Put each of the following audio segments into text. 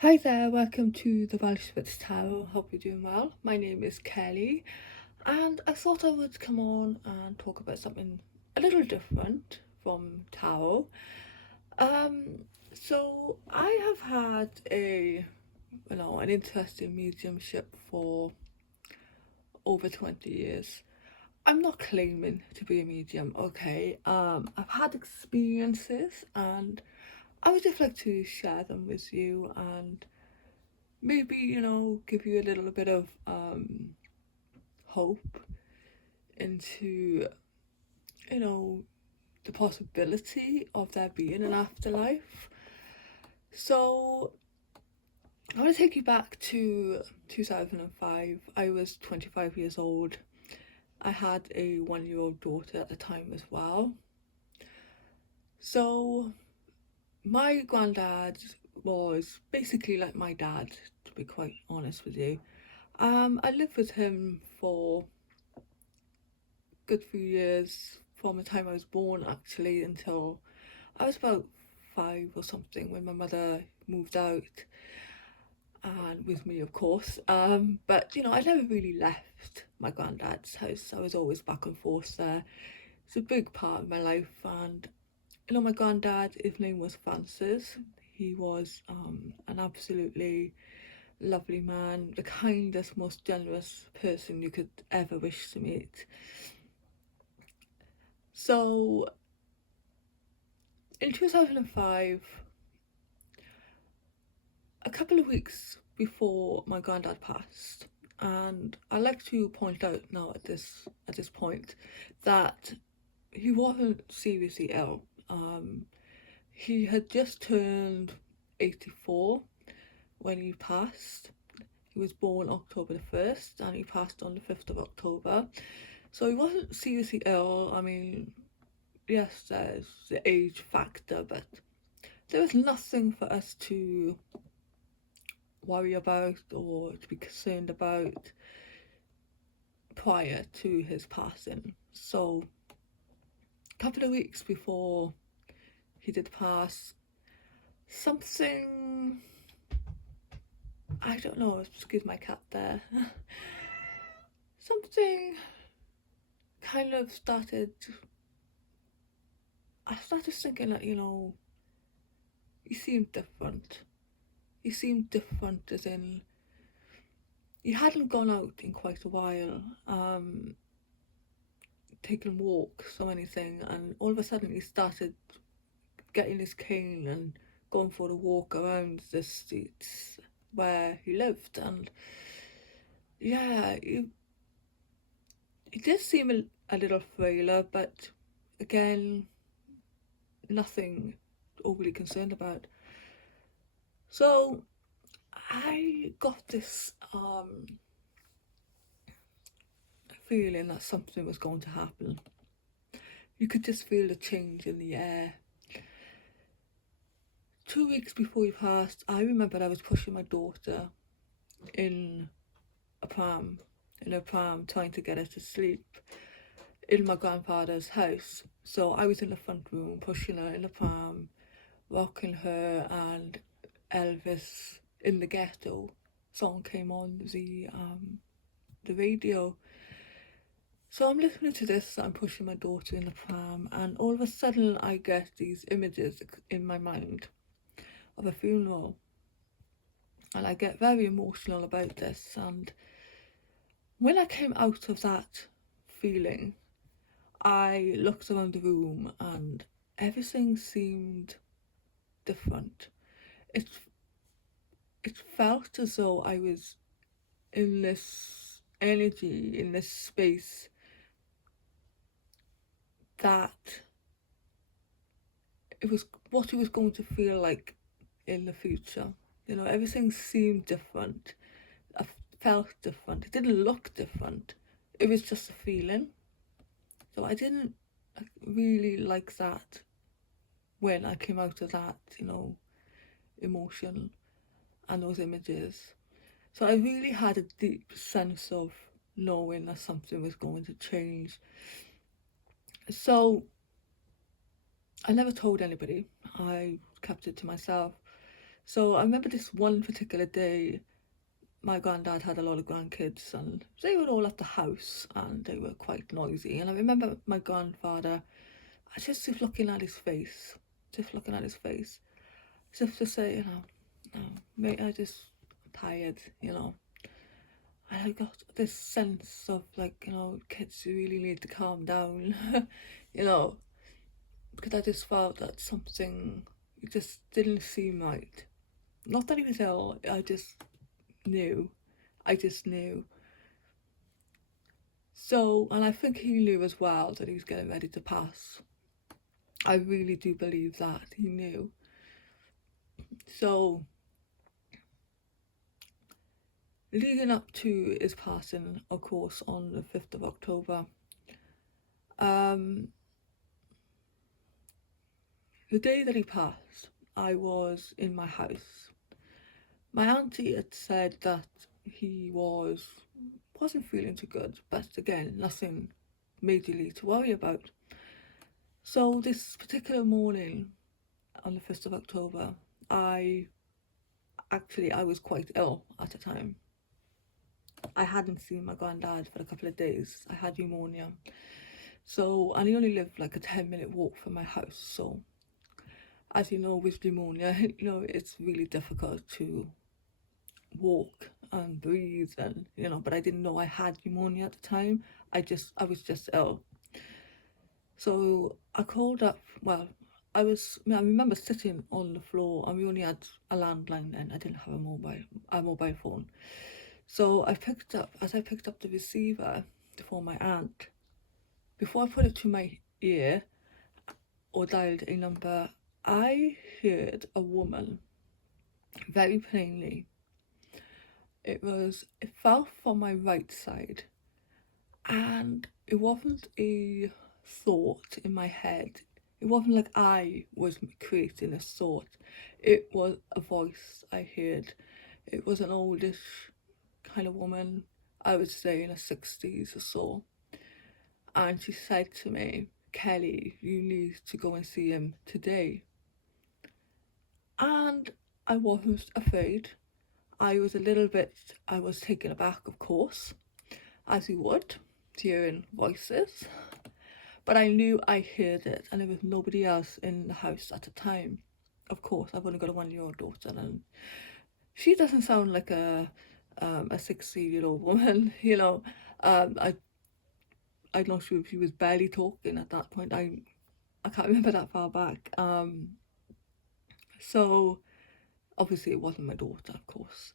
Hi there, welcome to the Lifeafterdeath Tarot. Hope you're doing well. My name is Kelly, and I thought I would come on and talk about something a little different from tarot. Um, so I have had an interest in mediumship for over 20 years. I'm not claiming to be a medium, okay? I've had experiences, and I would just like to share them with you and maybe give you a little bit of hope into you know the possibility of there being an afterlife. So I want to take you back to 2005. I was 25 years old. I had a 1-year-old daughter at the time as well. So my granddad was basically like my dad, to be quite honest with you. I lived with him for good few years, from the time I was born actually until I was about 5 or something, when my mother moved out, and with me of course. But I never really left my granddad's house. I was always back and forth there. It's a big part of my life. And my granddad, his name was Francis. He was an absolutely lovely man, the kindest, most generous person you could ever wish to meet. So in 2005, a couple of weeks before my granddad passed, and I like to point out now at this point that he wasn't seriously ill. He had just turned 84 when he passed. He was born October the 1st and he passed on the 5th of October. So he wasn't seriously ill. I mean, yes, there's the age factor, but there was nothing for us to worry about or to be concerned about prior to his passing. So a couple of weeks before he did pass, something, I don't know, excuse my cat there, something kind of I started thinking that, he seemed different. He seemed different as in, he hadn't gone out in quite a while, taken walks or anything, and all of a sudden he started getting his cane and going for a walk around the streets where he lived. And yeah, he did seem a little frailer, but again, nothing overly concerned about. So I got this feeling that something was going to happen. You could just feel the change in the air. 2 weeks before he passed, I remember I was pushing my daughter in a pram, trying to get her to sleep in my grandfather's house. So I was in the front room pushing her in the pram, rocking her, and Elvis in the Ghetto song came on the radio. So I'm listening to this, I'm pushing my daughter in the pram, and all of a sudden I get these images in my mind of a funeral. And I get very emotional about this. And when I came out of that feeling, I looked around the room and everything seemed different. It felt as though I was in this energy, in this space that it was what it was going to feel like in the future. Everything seemed different. I felt different. It didn't look different. It was just a feeling. So I didn't really like that when I came out of that, emotion and those images. So I really had a deep sense of knowing that something was going to change. So I never told anybody. I kept it to myself. So I remember this one particular day, my granddad had a lot of grandkids and they were all at the house and they were quite noisy. And I remember my grandfather, I just kept looking at his face, just looking at his face, as if to say, mate, I just tired, And I got this sense of like, kids really need to calm down, you know, because I just felt that something just didn't seem right. Not that he was ill, I just knew. I just knew. So, and I think he knew as well that he was getting ready to pass. I really do believe that he knew. So, leading up to his passing, of course, on the 5th of October, the day that he passed, I was in my house. My auntie had said that he wasn't feeling too good, but again, nothing majorly to worry about. So this particular morning, on the 1st of October, I was quite ill at the time. I hadn't seen my granddad for a couple of days. I had pneumonia. So, and he only lived like a 10-minute walk from my house. So, as you know, with pneumonia, it's really difficult to walk and breathe and, but I didn't know I had pneumonia at the time. I was just ill. So I called up, I remember sitting on the floor and we only had a landline and I didn't have a mobile phone. So as I picked up the receiver for my aunt, before I put it to my ear or dialed a number, I heard a woman very plainly. It fell from my right side and it wasn't a thought in my head. It wasn't like I was creating a thought. It was a voice I heard. It was an oldish kind of woman, I would say in her 60s or so. And she said to me, Kelly, you need to go and see him today. And I wasn't afraid. I was taken aback, of course, as you would, hearing voices. But I knew I heard it and there was nobody else in the house at the time. Of course, I've only got a 1-year-old daughter and she doesn't sound like a 60-year-old woman, I'm not sure if she was barely talking at that point. I can't remember that far back. So obviously it wasn't my daughter, of course.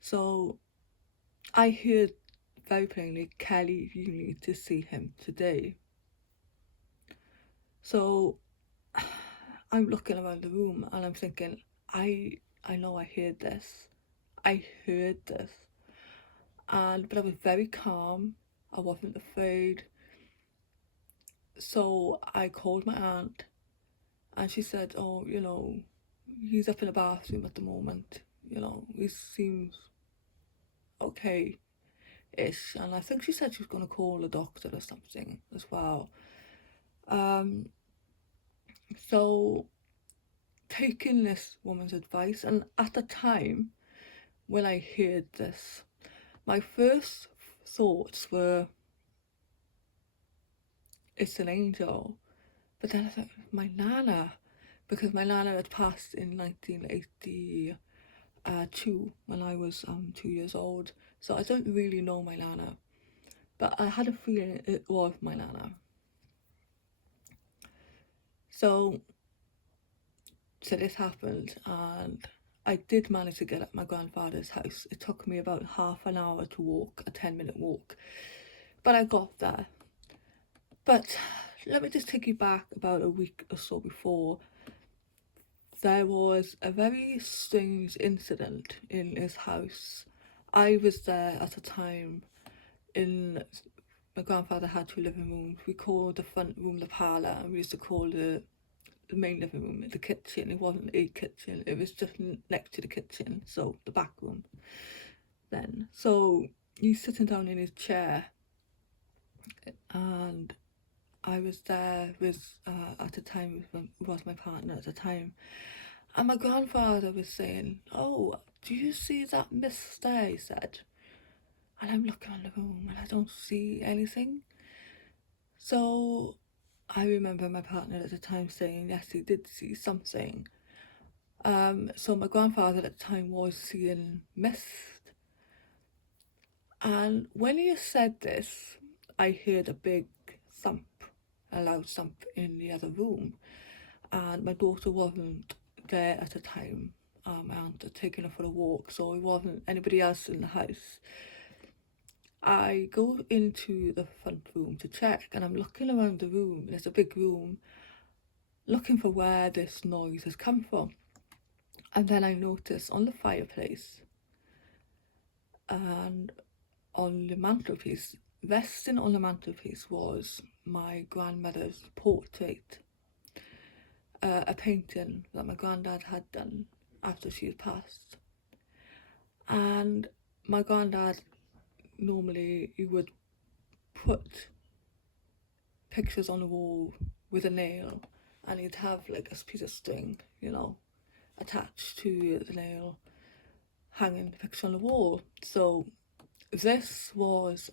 So I heard very plainly, Kelly, you need to see him today. So I'm looking around the room and I'm thinking, I know I heard this. I heard this. But I was very calm. I wasn't afraid. So I called my aunt and she said, oh, he's up in the bathroom at the moment. He seems okay-ish. And I think she said she was going to call the doctor or something as well. So taking this woman's advice, and at the time when I heard this, my first thoughts were, it's an angel. But then I thought, my nana, because my nana had passed in 1982 when I was 2 years old. So I don't really know my nana, but I had a feeling it was my nana. So this happened and I did manage to get at my grandfather's house. It took me about half an hour to walk, a 10-minute walk, but I got there. But let me just take you back about a week or so before. There was a very strange incident in his house. I was there at a time. My grandfather had 2 living rooms. We called the front room the parlour and we used to call the main living room the kitchen. It wasn't a kitchen, it was just next to the kitchen, so the back room then. So he's sitting down in his chair and I was there with, at the time, was my partner at the time, And my grandfather was saying, "Oh, do you see that mist there?" he said. And I'm looking around the room and I don't see anything. So I remember my partner at the time saying, yes, he did see something. So my grandfather at the time was seeing mist. And when he said this, I heard a big thump, a loud thump in the other room. And my daughter wasn't there at the time. My aunt had taken her for a walk, so it wasn't anybody else in the house. I go into the front room to check, and I'm looking around the room. It's a big room, looking for where this noise has come from. And then I notice on the fireplace and on the mantelpiece, resting on the mantelpiece, was my grandmother's portrait, a painting that my granddad had done after she had passed. And my granddad, normally he would put pictures on the wall with a nail, and he'd have like a piece of string, attached to the nail, hanging the picture on the wall. So this was,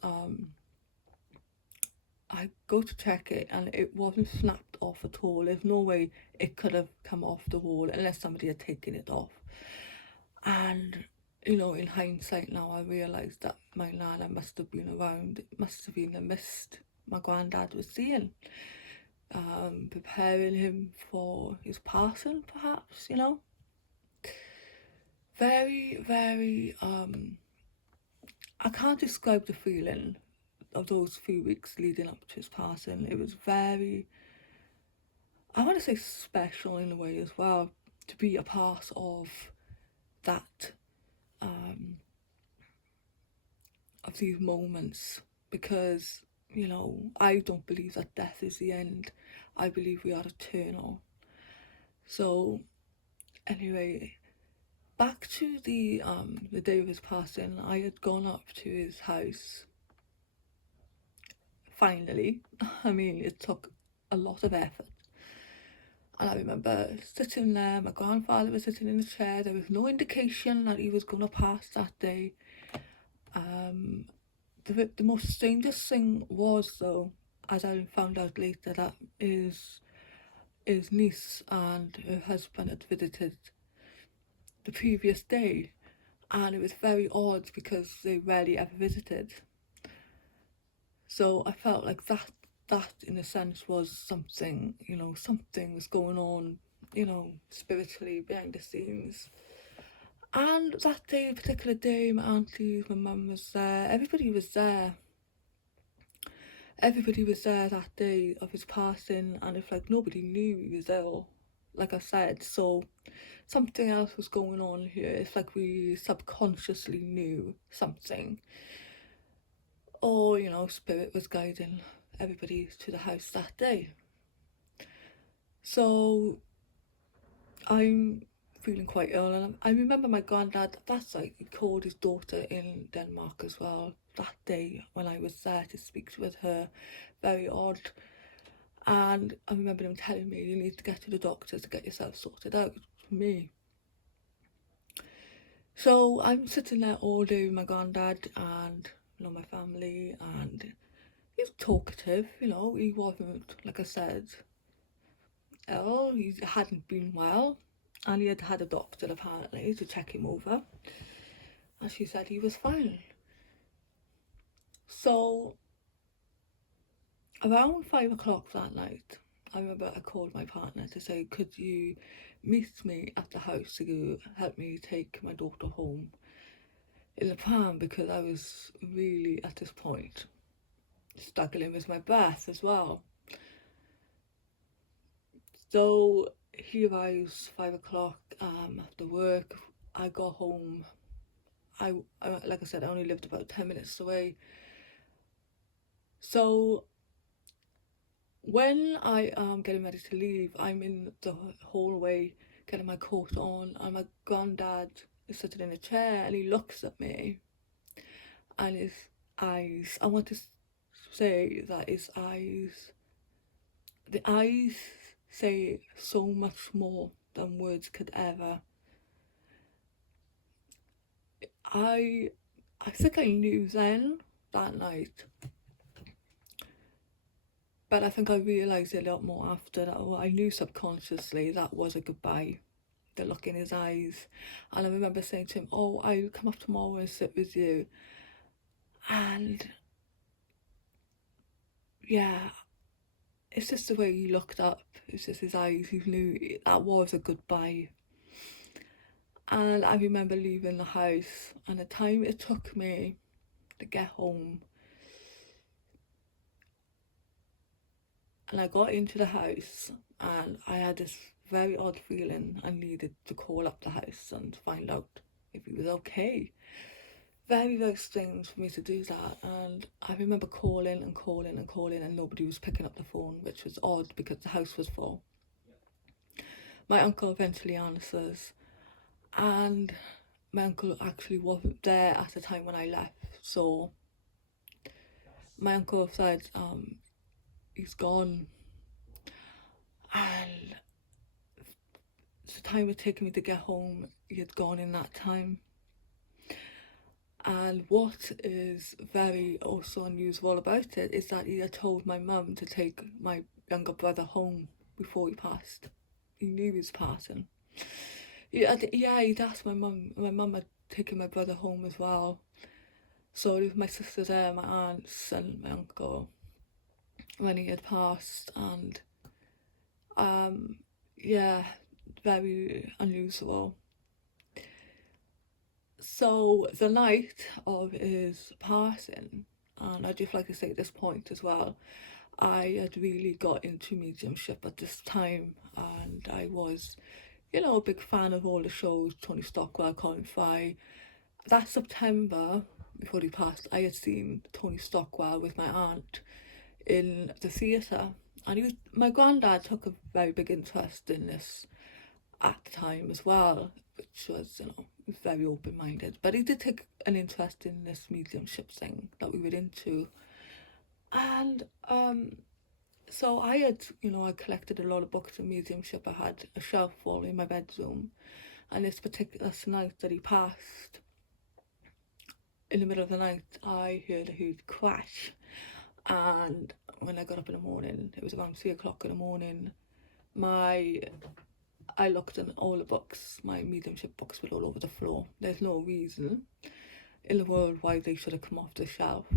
I go to check it and it wasn't snapped off at all. There's no way it could have come off the wall unless somebody had taken it off. And in hindsight now, I realise that my nana must have been around. It must have been a mist my granddad was seeing, preparing him for his passing, perhaps, Very, very, I can't describe the feeling of those few weeks leading up to his passing. It was very, I want to say special in a way as well, to be a part of that, of these moments, because I don't believe that death is the end. I believe we are eternal. So anyway, back to the day of his passing, I had gone up to his house. Finally, I mean, it took a lot of effort. And I remember sitting there, my grandfather was sitting in the chair. There was no indication that he was going to pass that day. The most strangest thing was, though, as I found out later, that his niece and her husband had visited the previous day, and it was very odd because they rarely ever visited. So I felt like that in a sense was something, something was going on, spiritually behind the scenes. And that day, particular day, my aunties, my mum was there, everybody was there. Everybody was there that day of his passing, and it's like nobody knew he was ill, like I said. So something else was going on here. It's like we subconsciously knew something. Or, spirit was guiding everybody to the house that day. So I'm feeling quite ill, and I remember my granddad, that's like, he called his daughter in Denmark as well that day when I was there to speak with her. Very odd. And I remember him telling me, you need to get to the doctor to get yourself sorted out for me. So I'm sitting there all day with my granddad and my family, and he's talkative, he wasn't, like I said, ill. He hadn't been well, and he had had a doctor apparently to check him over, and she said he was fine. So around 5 o'clock that night, I remember I called my partner to say, could you meet me at the house to help me take my daughter home in the pram, because I was really at this point struggling with my breath as well. So he arrives 5 o'clock after work. I got home. I like I said, I only lived about 10 minutes away. So when I am getting ready to leave, I'm in the hallway getting my coat on, and my granddad is sitting in a chair, and he looks at me, and his eyes, I want to say that his eyes, the eyes say so much more than words could ever. I think I knew then, that night, but I think I realised a lot more after that. I knew subconsciously that was a goodbye, the look in his eyes. And I remember saying to him, oh, I'll come up tomorrow and sit with you. And yeah, it's just the way he looked up, it's just his eyes, he knew that was a goodbye. And I remember leaving the house, and the time it took me to get home, and I got into the house and I had this very odd feeling I needed to call up the house and find out if he was okay. Very, very strange for me to do that. And I remember calling and calling and calling, and nobody was picking up the phone, which was odd because the house was full. My uncle eventually answers, and my uncle actually wasn't there at the time when I left. So my uncle said, he's gone. And the time it taken me to get home, he had gone in that time. And what is very also unusual about it is that he had told my mum to take my younger brother home before he passed. He knew he was passing. He'd asked my mum. My mum had taken my brother home as well. So it was my sister there, my aunts and my uncle when he had passed. And very unusual. So the night of his passing, and I'd just like to say at this point as well, I had really got into mediumship at this time, and I was, a big fan of all the shows, Tony Stockwell, Colin Fry. That September, before he passed, I had seen Tony Stockwell with my aunt in the theatre, and my granddad took a very big interest in this at the time as well, which was, very open-minded, but he did take an interest in this mediumship thing that we were into. And so I had, I collected a lot of books on mediumship. I had a shelf full in my bedroom, and this particular night that he passed, in the middle of the night, I heard a huge crash. And when I got up in the morning, it was around 3 o'clock in the morning, I looked in all the books, my mediumship books were all over the floor. There's no reason in the world why they should have come off the shelf.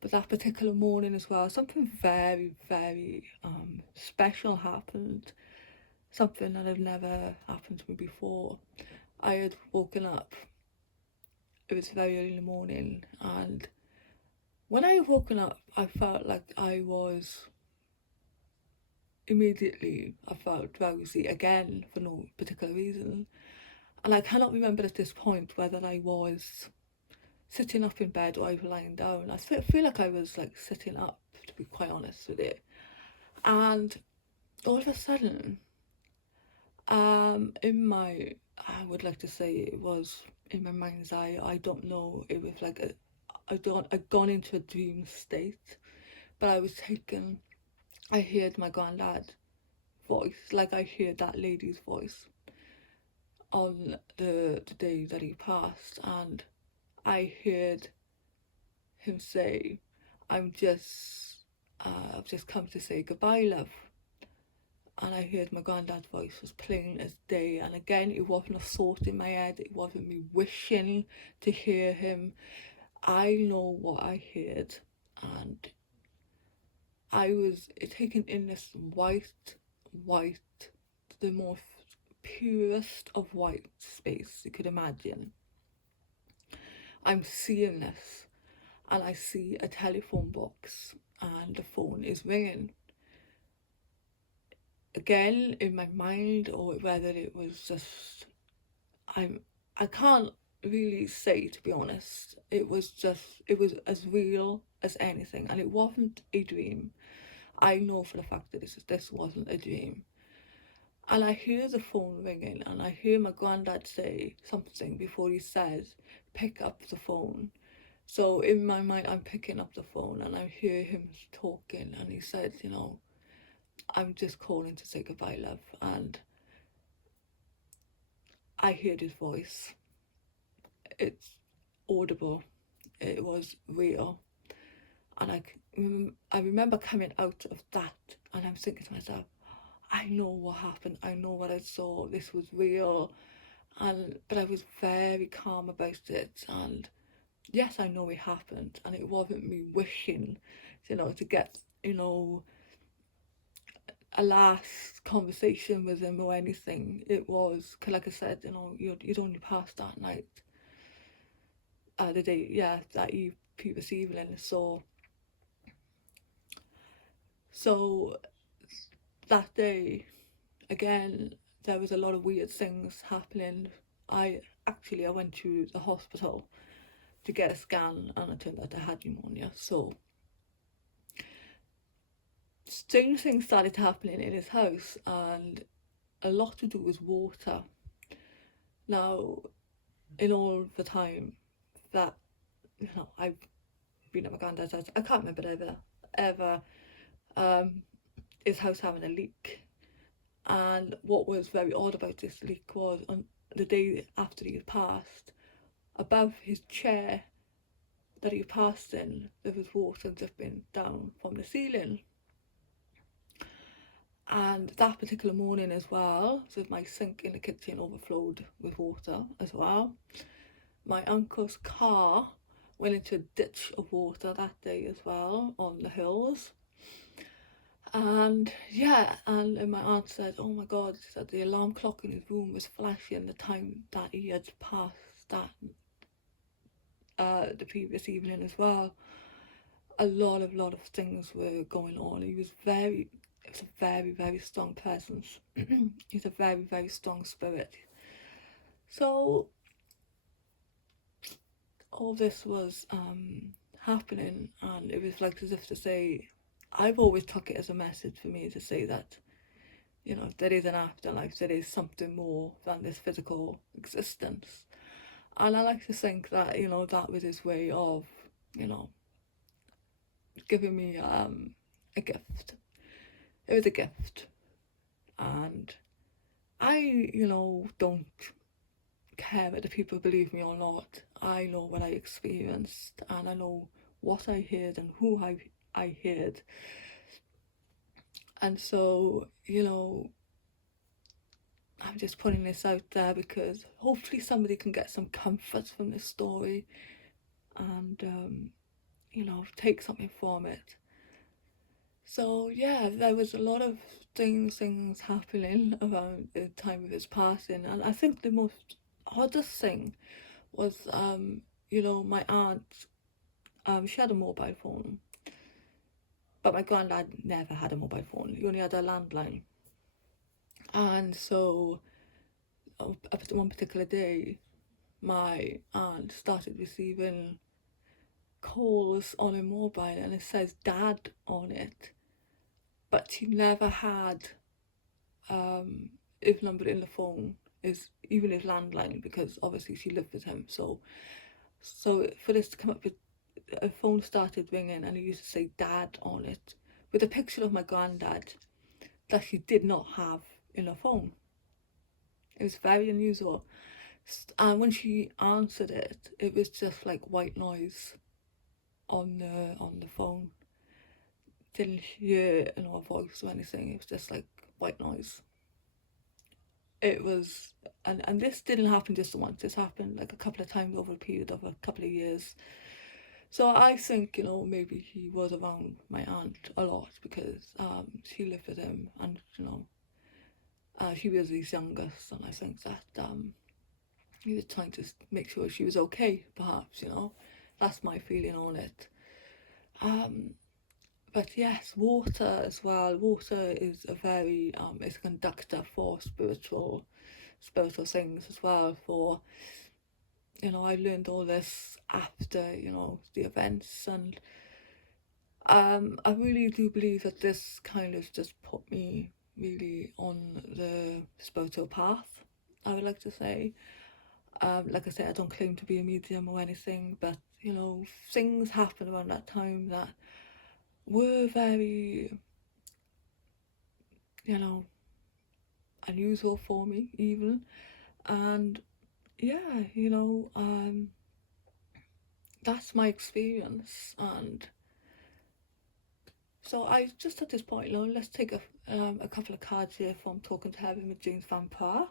But that particular morning as well, something very, very special happened. Something that had never happened to me before. I had woken up. It was very early in the morning, and when I had woken up, I felt like I felt drowsy again for no particular reason. And I cannot remember at this point whether I was sitting up in bed or I was lying down. I feel like I was like sitting up, to be quite honest with it. And all of a sudden, I would like to say it was in my mind's eye, I don't know, it was like I'd gone into a dream state, but I heard my granddad voice, like I heard that lady's voice on the day that he passed, and I heard him say, I've just come to say goodbye, love. And I heard my granddad's voice was plain as day, and again, it wasn't a thought in my head, it wasn't me wishing to hear him. I know what I heard, and I was taken in this white, the most purest of white space you could imagine. I'm seeing this, and I see a telephone box, and the phone is ringing. Again, in my mind, or whether it was just, I can't really say, to be honest. It was as real as anything, and it wasn't a dream. I know for the fact that this wasn't a dream. And I hear the phone ringing, and I hear my granddad say something before he says, pick up the phone. So in my mind, I'm picking up the phone, and I hear him talking, and he said, I'm just calling to say goodbye, love. And I heard his voice. It's audible. It was real. And I remember coming out of that and I'm thinking to myself, I know what happened. I know what I saw. This was real. But I was very calm about it. And yes, I know it happened. And it wasn't me wishing, to get, a last conversation with him or anything. It was, cause like I said, you'd only passed that night, the day, yeah, that previous evening. So that day, again, there was a lot of weird things happening. I went to the hospital to get a scan, and it turned out I had pneumonia. So strange things started happening in his house, and a lot to do with water. Now, in all the time that I've been at my granddad's house, I can't remember ever his house having a leak. And what was very odd about this leak was, on the day after he had passed, above his chair that he passed in, there was water dripping down from the ceiling. And that particular morning as well, so my sink in the kitchen overflowed with water as well. My uncle's car went into a ditch of water that day as well, on the hills. And yeah, and my aunt said, oh my God, she said the alarm clock in his room was flashing the time that he had passed that the previous evening as well. A lot of things were going on. It was a very, very strong presence. He's a very, very strong spirit. So all this was happening, and it was like as if to say, I've always took it as a message for me to say that, there is an afterlife, there is something more than this physical existence. And I like to think that, that was his way of, giving me a gift. It was a gift. And I, don't care whether people believe me or not. I know what I experienced, and I know what I heard and who I heard. And so, I'm just putting this out there because hopefully somebody can get some comfort from this story and, take something from it. So yeah, there was a lot of things happening around the time of his passing, and I think the most oddest thing was, my aunt, she had a mobile phone, but my granddad never had a mobile phone. He only had a landline. And so, one particular day, my aunt started receiving calls on her mobile, and it says Dad on it, but she never had his number in the phone, even his landline, because obviously she lived with him. So for this to come up with, a phone started ringing and it used to say Dad on it, with a picture of my granddad that she did not have in her phone. It was very unusual. And when she answered it, it was just like white noise on the phone. Didn't hear a voice or anything. It was just like white noise. It was, and this didn't happen just once. This happened like a couple of times over a period of a couple of years. So I think, maybe he was around my aunt a lot because she lived with him, and she was his youngest, and I think that he was trying to make sure she was okay, perhaps. That's my feeling on it. But yes, water as well. Water is a very it's a conductor for spiritual things as well. For I learned all this after the events, and I really do believe that this kind of just put me really on the spiritual path, I would like to say. Like I said, I don't claim to be a medium or anything, but things happened around that time that were very unusual for me, even. And yeah, you know, that's my experience. And so I just at this point, you know, let's take a couple of cards here from Talking to Heaven with James Vampire,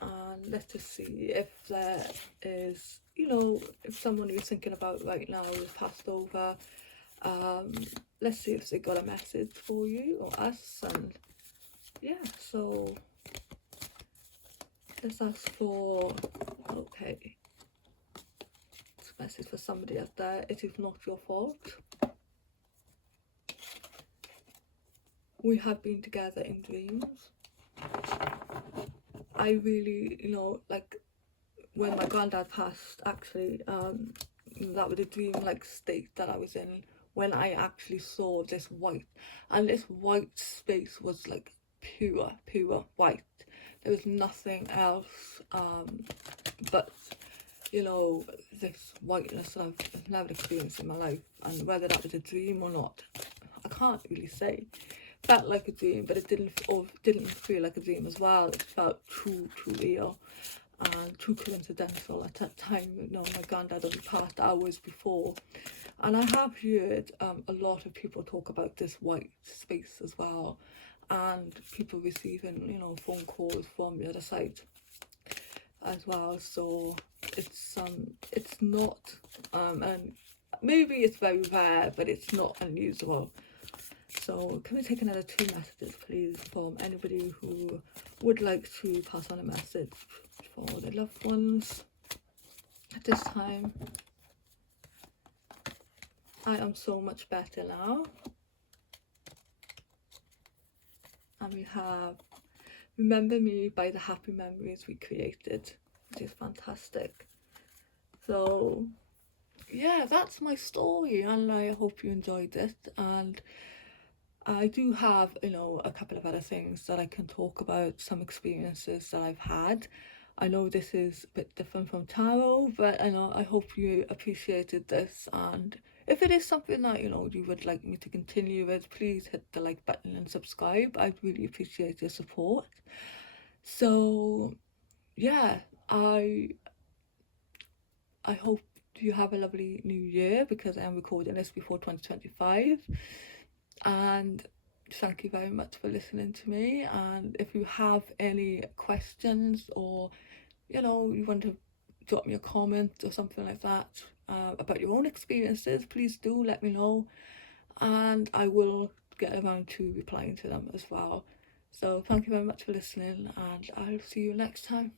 and let's just see if there is, you know, if someone you're thinking about right now is passed over. Let's see if they got a message for you or us. And yeah, so let's ask for, okay, it's a message for somebody out there. It is not your fault. We have been together in dreams. I really, you know, like when my granddad passed, actually, that was a dream like state that I was in when I actually saw this white, and this white space was like pure white. There was nothing else but, you know, this whiteness that I've never experienced in my life. And whether that was a dream or not, I can't really say. Felt like a dream, but it didn't feel like a dream as well. It felt too real and too coincidental. At that time, you know, my granddad only passed hours before, and I have heard a lot of people talk about this white space as well, and people receiving, you know, phone calls from the other side as well. So it's not and maybe it's very rare, but it's not unusual. So can we take another 2 messages, please, from anybody who would like to pass on a message for their loved ones at this time? I am so much better now. And we have Remember Me by the Happy Memories We Created, which is fantastic. So yeah, that's my story, and I hope you enjoyed it. And I do have, you know, a couple of other things that I can talk about, some experiences that I've had. I know this is a bit different from tarot, but I know I hope you appreciated this. And if it is something that, you know, you would like me to continue with, please hit the like button and subscribe. I'd really appreciate your support. So yeah, I hope you have a lovely new year, because I am recording this before 2025. And thank you very much for listening to me. And if you have any questions, or, you know, you want to drop me a comment or something like that about your own experiences, please do let me know, and I will get around to replying to them as well. So thank you very much for listening, and I'll see you next time.